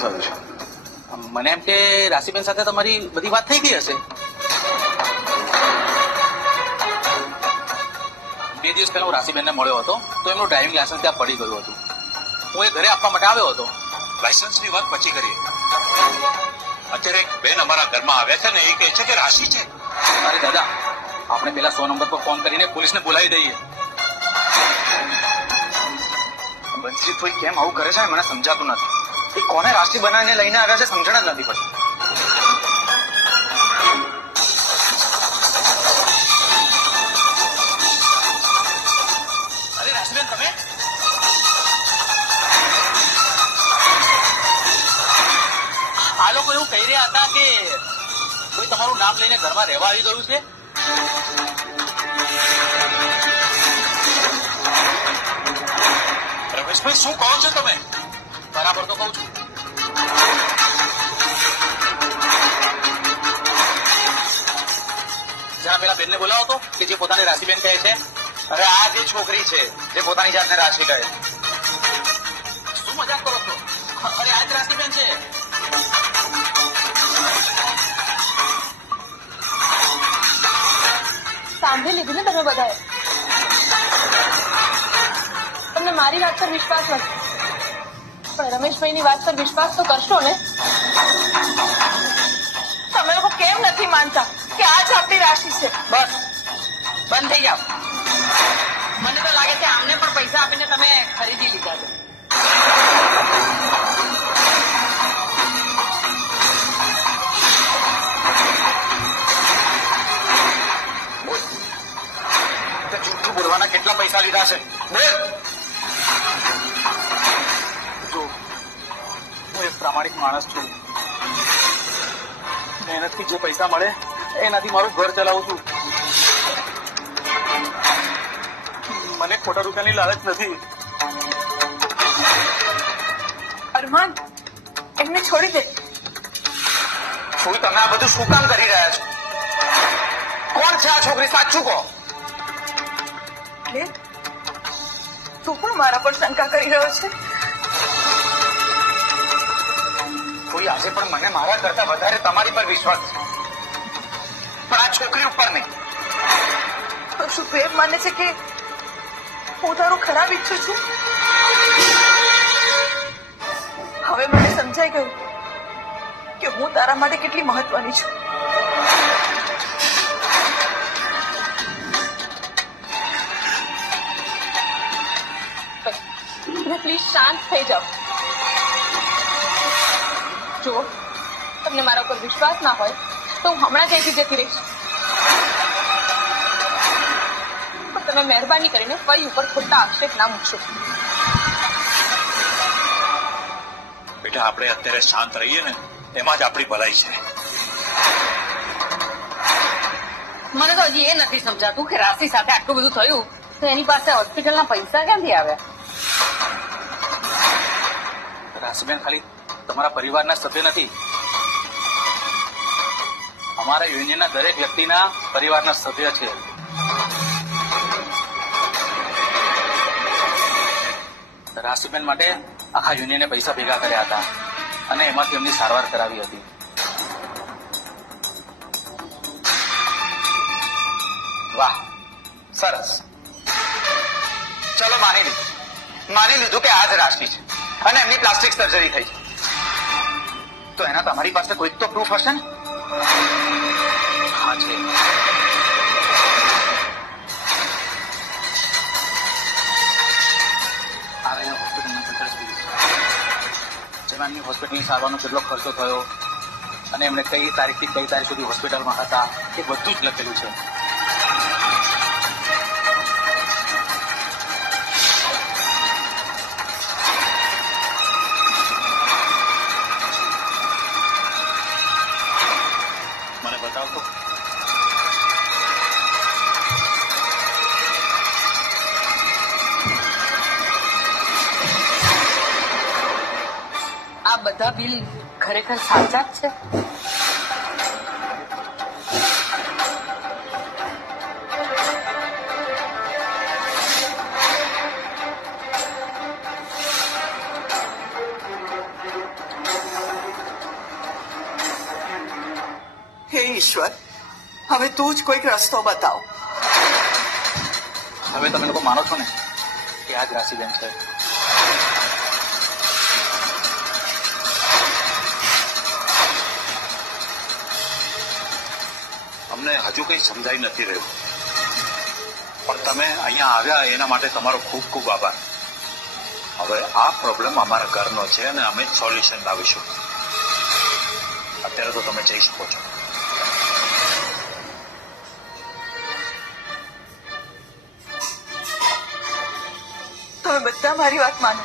શું થયું છે? મને એમ કે રાશિબેન સાથે તમારી બધી વાત થઈ ગઈ હશે. 2 દિવસ પહેલા હું રાશિબેનને મળ્યો હતો તો એમનું ડ્રાઇવિંગ લાયસન્સ ત્યાં પડી ગયું હતું. હું એ ઘરે આપવા માટે આવ્યો હતો. લાયસન્સની વાત પછી કરીએ. અત્યારે એક બેન અમારા ઘરમાં આવ્યા છે ને, એ કહે છે કે રાશિ છે. અરે દાદા, આપણે પેલા 100 નંબર પર ફોન કરીને પોલીસને બોલાવી દઈએ. બંસી કોઈ કેમ આવું કરે છે મને સમજાતું નથી. એ કોને રાશિ બનાવીને લઈને આવ્યા છે સમજણ જ નથી પડતી. અરે રાશિબેન, તમે આ લોકો એવું કહી રહ્યા હતા કે કોઈ તમારું નામ લઈને ઘરમાં રહેવા આવી ગયું છે. રમેશભાઈ, શું કહો છો તમે? બરાબર તો કહું છું. જરા પેલા બેનને બોલાવો તો, કે જે પોતાને રાશિબેન કહે છે. અરે આ જે છોકરી છે જે પોતાની જાતને રાશિ કહે છે. શું મજાક કરો છો? અરે આ જ રાશિબેન છે. સાંભળી લીધું ને તમે બધાએ? તમને મારી વાત પર વિશ્વાસ નથી, પણ રમેશભાઈની વાત પર વિશ્વાસ તો કરશો ને? તમે લોકો કેમ નથી માનતા કે આ જ આપણી રાશિ છે? બસ બંધ થઈ જાઓ. મને તો લાગે છે આમને પણ પૈસા આપીને તમે ખરીદી લીધા છે. જૂઠું બોલવાના કેટલા પૈસા લીધા છે? જો, હું એક પ્રામાણિક માણસ છું. મહેનતથી જે પૈસા મળે એનાથી મારું ઘર ચલાવું છું. મને ખોટા રૂપિયાની લાલચ નથી. અરમાન, એમને છોડી દે. શું તમે આ બધું શું કામ કરી રહ્યા છો? કોણ છે આ છોકરી? સાચું કહો. લે, તું પણ મારા પર શંકા કરી રહ્યો છે? કોઈ આજે પણ મને મારા કરતા વધારે તમારી પર વિશ્વાસ છે, પણ આ છોકરી ઉપર નહીં. તો શું તું એમ માને છે કે હું તારું ખરાબ ઈચ્છું છું? હવે મને સમજાઈ ગયું કે હું તારા માટે કેટલી મહત્વની છું. તમે પ્લીઝ શાંત થઈ જાઓ. જો તમને મારા ઉપર વિશ્વાસ ના હોય તો હું હમણાં જ અહીંથી જતી રહીશ. પણ તમે મહેરબાની કરીને ફરી ઉપર ખોટા આક્ષેપ ના મૂકશો. બેટા, આપણે અત્યારે શાંત રહીએ ને એમાં જ આપણી ભલાઈ છે. મને તો હજી એ નથી સમજાતું કે રાશિ સાથે આટલું બધું થયું તો એની પાસે હોસ્પિટલના પૈસા ક્યાંથી આવ્યા? રાશિબેન ખાલી તમારા પરિવારના સભ્ય નથી, અમારા યુનિયનના દરેક વ્યક્તિના પરિવારના સભ્ય છે. રાશિબેન માટે આખા યુનિયને પૈસા ભેગા કર્યા હતા અને એમાંથી એમની સારવાર કરાવી હતી. વાહ, સરસ. ચલો માની લીધું કે આ જ રાશિ છે અને એમની પ્લાસ્ટિક સર્જરી થઈ છે. તો એના તમારી પાસે કોઈક તો પ્રૂફ હશે ને? હા છે. જેમાં એમની હોસ્પિટલની સારવારનો કેટલો ખર્ચો થયો અને એમણે કઈ તારીખથી કઈ તારીખ સુધી હોસ્પિટલમાં હતા એ બધું જ લખેલું છે. મને બતાવતો. આ બધા બિલ ખરેખર સાચા જ છે? ઈશ્વર, હવે તું જ કોઈક રસ્તો બતાવ. હવે તમે લોકો માનો છો ને કે આ જ રાશિબેન છે? અમને હજુ કંઈ સમજાઈ નથી રહ્યું, પણ તમે અહીંયા આવ્યા એના માટે તમારો ખૂબ ખૂબ આભાર. હવે આ પ્રોબ્લેમ અમારા ઘરનો છે અને અમે જ સોલ્યુશન લાવીશું. અત્યારે તો તમે જઈ શકો છો. તમે બધા મારી વાત માનો.